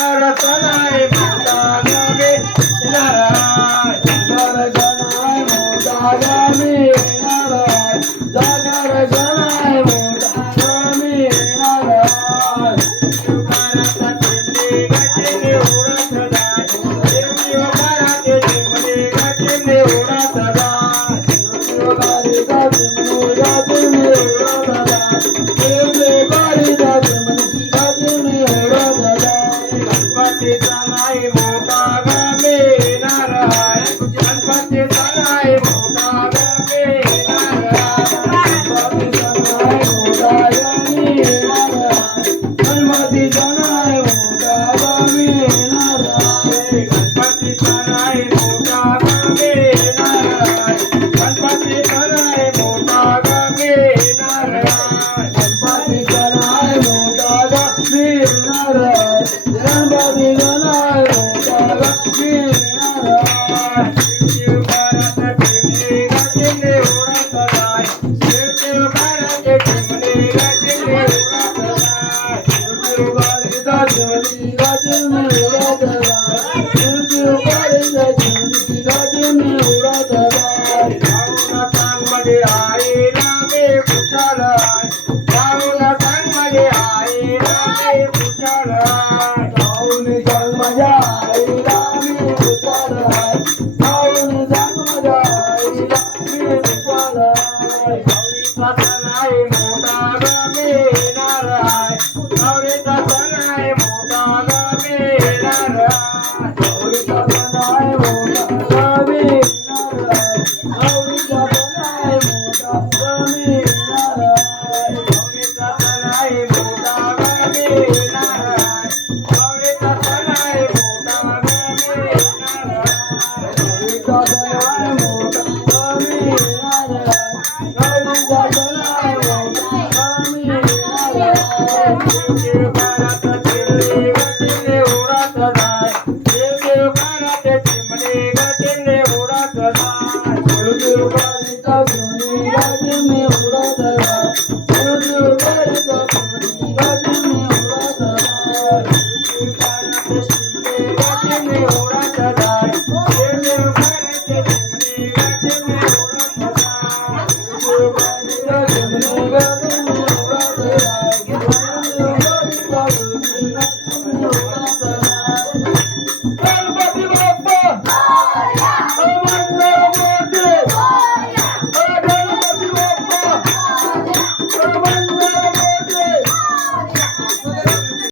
सणाय मोठा गमे नाराय जागर सणाय मोठा गमे नाराय जागर सणाय मोठा गमे नाराय शिवकाराचा चिमणी गचिने उडत जाय शिवकाराचे चिमणी गचिने उडत जाय शिवकारीचा चिमणी गचिने उडत जाय शिवकारीचा चिमणी गचिने उडत जाय गणपतीचा नाही मोठा गमे नाराय गणपतीचा नाही मोठा गमे नाराय गणपतीचा नाही मोठा गमे नाराय गणपतीचा नाही मोठा गमे नाराय गणपतीचा नाही मोठा गमे नाराय गणपतीचा नाही मोठा गमे नाराय गणपतीचा नाही मोठा गमे नाराय गणपतीचा नाही मोठा गमे नाराय शिवकाराचा चिमणी गचिने उडत जाय शिवकाराचे चिमणी गचिने उडत जाय शिवकारीचा चिमणी गचिने उडत जाय शिवकारीचा चिमणी गचिने उडत जाय जाऊन सांगमध्ये आई रामे खुशाल आहे जाऊन सांगमध्ये आई रामे खुशाल आहे जाऊन सांग माझ्या आई रामे खुशाल आहे जाऊन सांग माझ्या आई रामे खुशाल आहे गौरीचा सण आहे मोठा गमे नाराय गौरीचा सण आहे मोठा गमे नाराय गौरीचा सण आहे मोठा गमे नाराय गौरीचा सण आहे मोठा गमे नाराय गौरीचा सण आहे मोठा गमे नाराय गौरीचा सण आहे मोठा गमे नाराय गौरीचा सण आहे मोठा गमे नाराय गौरीचा सण आहे मोठा गमे नाराय शिवकाराचा चिमणी गचिने उडत जाय शिवकाराचे चिमणी गचिने उडत जाय शिवकारीचा चिमणी गचिने उडत जाय शिवकारीचा चिमणी गचिने उडत जाय शिवकाराचे चिमणी गचिने उडत जाय शिवकाराचे चिमणी गचिने उडत जाय शिवकारीचा चिमणी गचिने उडत जाय शिवकारीचा चिमणी गचिने